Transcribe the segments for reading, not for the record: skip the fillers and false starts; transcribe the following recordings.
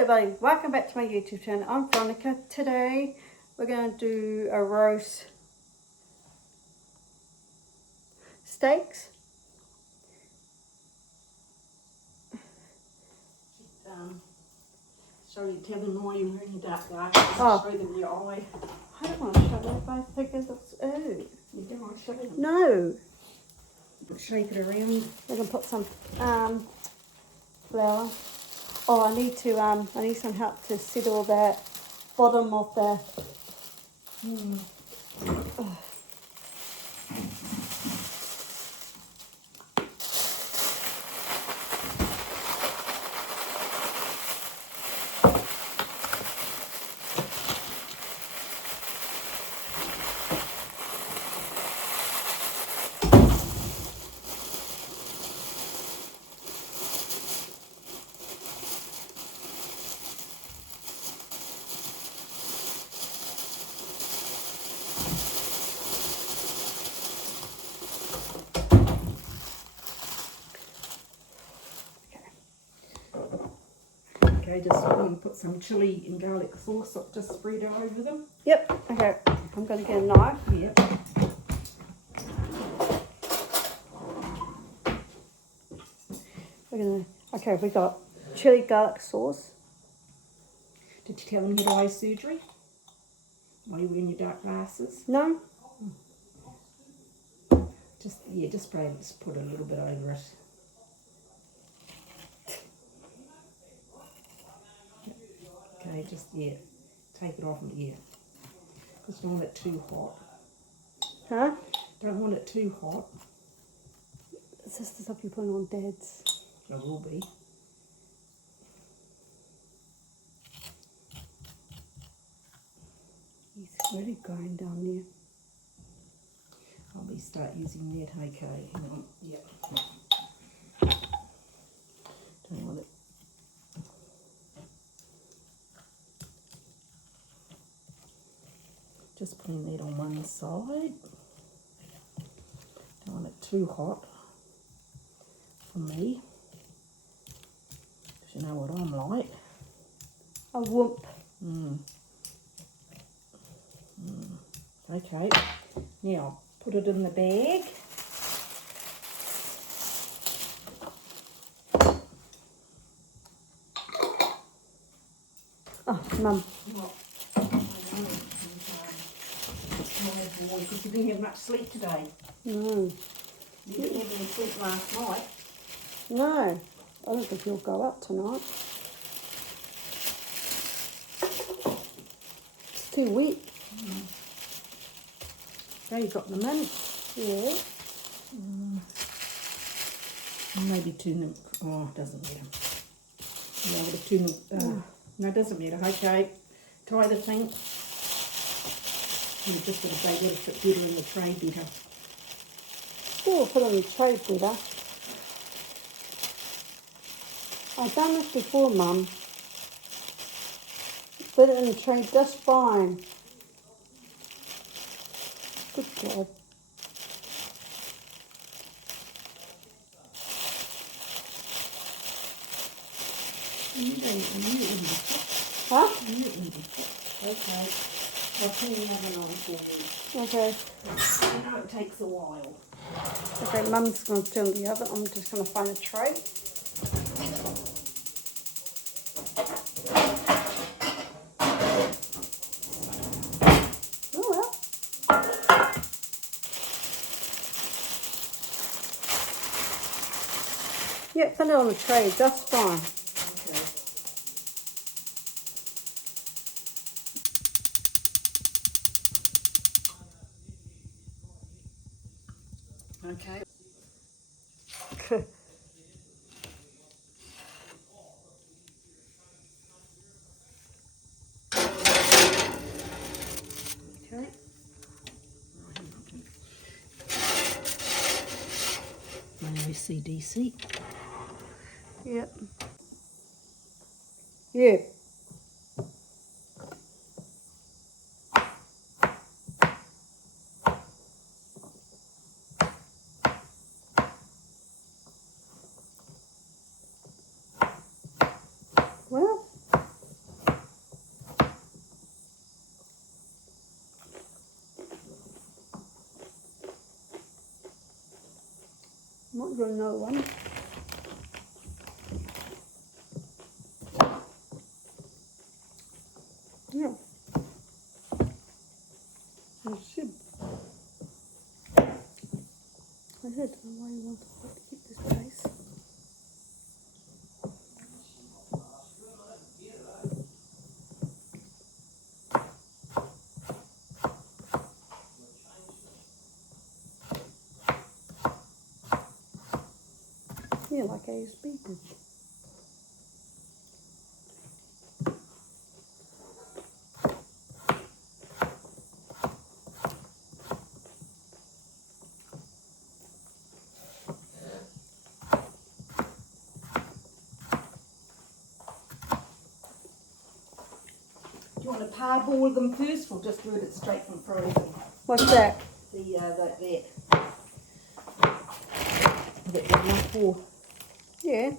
everybody, welcome back to my YouTube channel. I'm Veronica. Today we're going to do a roast steaks. Sorry to tell them why you're wearing your dark glasses. Oh. Show them your eye. I don't want to show it if I think it looks ooh. You don't want to show them? No. Shake it around. We're going to put some flour. Oh, I need some help to settle that bottom of the Okay, just put some chilli and garlic sauce up, just spread it over them. Yep, okay. I'm going to get a knife. Yep. Okay, we got chili garlic sauce. Did you tell them you had eye surgery? While you were wearing your dark glasses? No? Just put a little bit over it. Okay, take it off and because you don't want it too hot. Huh? Don't want it too hot. Is this the stuff you're putting on Dad's? It will be. He's really going down there. I'll start using that. Okay, hang on. Yep. Don't want it. Just putting that on one side. Don't want it too hot for me. Because you know what I'm like. A whoop. Okay, now put it in the bag. Oh, Mum. Because you didn't have much sleep today. No. You didn't have any sleep last night. No. I don't think you'll go up tonight. It's too weak. Okay, you got them in. Yeah. Maybe two. Oh, it doesn't matter. No, the two. No, it doesn't matter. Okay, tie the thing. You've just got to say that it's fit better in the tray better. Still put on the tray better. I've done this before, Mum. Put it in the tray just fine. Good job. Huh? Okay. I'll turn the oven on for you. Okay. I know it takes a while. Okay, Mum's going to turn the oven. I'm just going to find a tray. Oh well. Yeah, put it on the tray, just fine. Okay. Okay. Okay. My OCDC. Yep. Yeah. Well, Might do another one. Yeah. I should. I don't know why you want to keep this place. Yeah, like ASB did. Do you want to parboil them first, or just do it straight from freezing? What's that? That there. Is it good enough for? Yeah.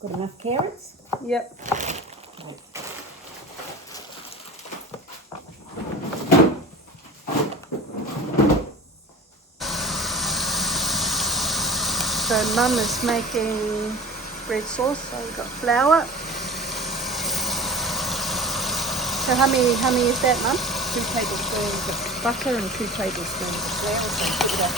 Got enough carrots? Yep. Right. So Mum is making bread sauce. So we've got flour. So how many is that, Mum? 2 tablespoons of butter and 2 tablespoons of flour. So put it up.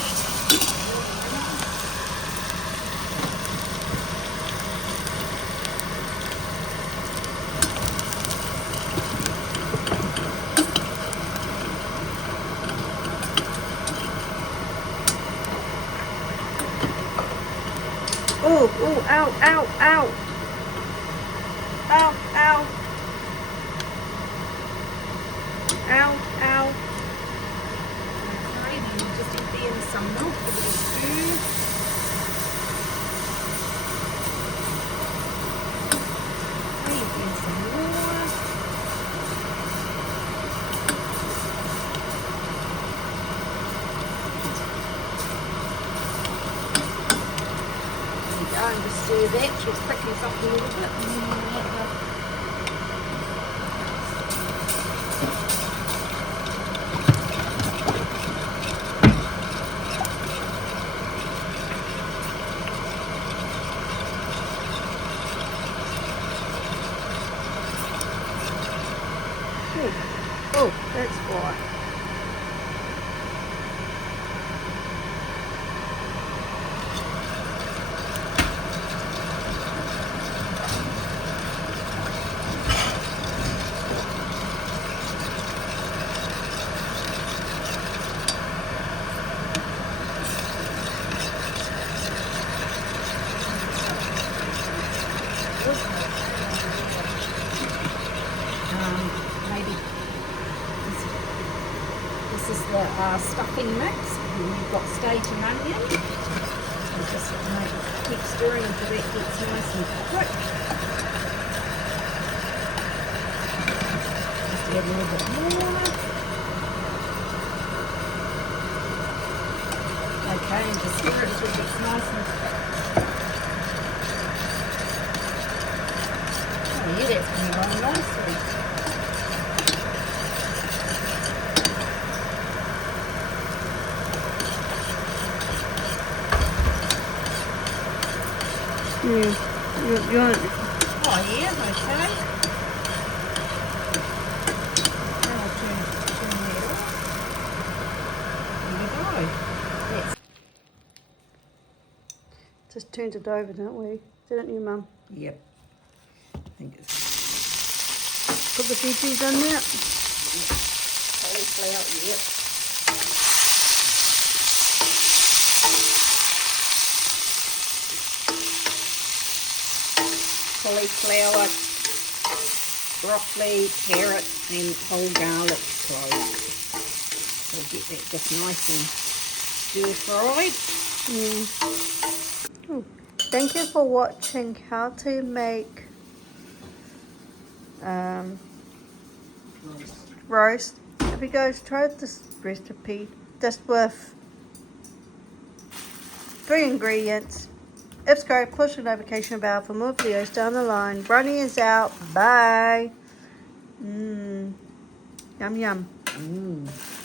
Oh, oh, ow, ow, ow. Ow, ow. Ow, ow. Okay, then just empty in some milk, give it a stir. Okay, empty in some more. There we go, and just stir that. She's thickens up a little bit. And then we'll add the Oh, that's why. maybe this is the stuffing mix. And we've got steak and onion. So just keep stirring until that gets nice and quick. Just add a little bit more. Okay, and just stir it until it gets nice and oh yeah, that's going to go nicely. You want it? Oh yeah, okay. Now I'll turn that off. There we go. That's Just turned it over, didn't we? Didn't you, Mum? yep. I think it's Put the veggies in there. cauliflower, yep. Cauliflower, broccoli, carrot and whole garlic cloves. We'll get that just nice and stir fried. Oh, thank you for watching how to make roast. If you guys tried this recipe, just with 3 ingredients. Subscribe, push the notification bell for more videos down the line. Bronnie is out. Bye. Yum yum. Mmm.